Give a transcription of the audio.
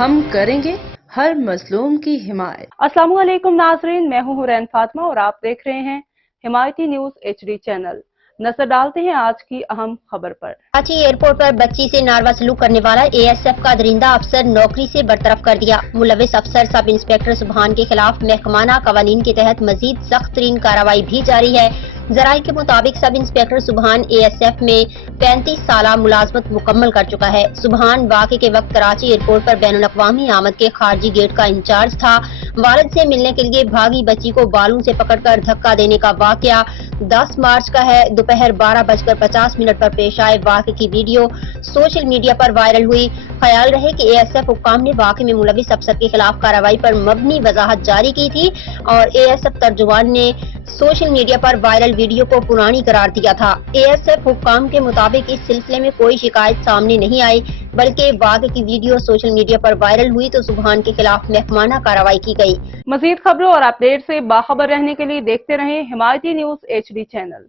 ہم کریں گے ہر مظلوم کی حمایت۔ السلام علیکم ناظرین، میں ہوں حورین فاطمہ اور آپ دیکھ رہے ہیں حمایتی نیوز HD چینل۔ نظر ڈالتے ہیں آج کی اہم خبر پر۔ کراچی ایئرپورٹ پر بچی سے ناروا سلوک کرنے والا ASF کا درندہ افسر نوکری سے برطرف کر دیا۔ ملوث افسر سب انسپکٹر سبحان کے خلاف محکمانہ قوانین کے تحت مزید سخت ترین کارروائی بھی جاری ہے۔ ذرائع کے مطابق سب انسپکٹر سبحان ASF میں 35 سالہ ملازمت مکمل کر چکا ہے۔ سبحان واقعے کے وقت کراچی ایئرپورٹ پر بین الاقوامی آمد کے خارجی گیٹ کا انچارج تھا۔ والد سے ملنے کے لیے بھاگی بچی کو بالوں سے پکڑ کر دھکا دینے کا واقعہ 10 مارچ کا ہے۔ دوپہر 12:50 پر پیش آئے واقعے کی ویڈیو سوشل میڈیا پر وائرل ہوئی۔ خیال رہے کہ ASF حکام نے واقعے میں ملوث افسر کے خلاف کارروائی پر مبنی وضاحت جاری کی تھی اور ASF ترجمان نے سوشل میڈیا پر وائرل ویڈیو کو پرانی قرار دیا تھا۔ ASF حکام کے مطابق اس سلسلے میں کوئی شکایت سامنے نہیں آئی، بلکہ واقعے کی ویڈیو سوشل میڈیا پر وائرل ہوئی تو سبحان کے خلاف محکمانہ کارروائی کی گئی۔ مزید خبروں اور اپڈیٹ سے باخبر رہنے کے لیے دیکھتے رہیں حمایتی نیوز HD چینل۔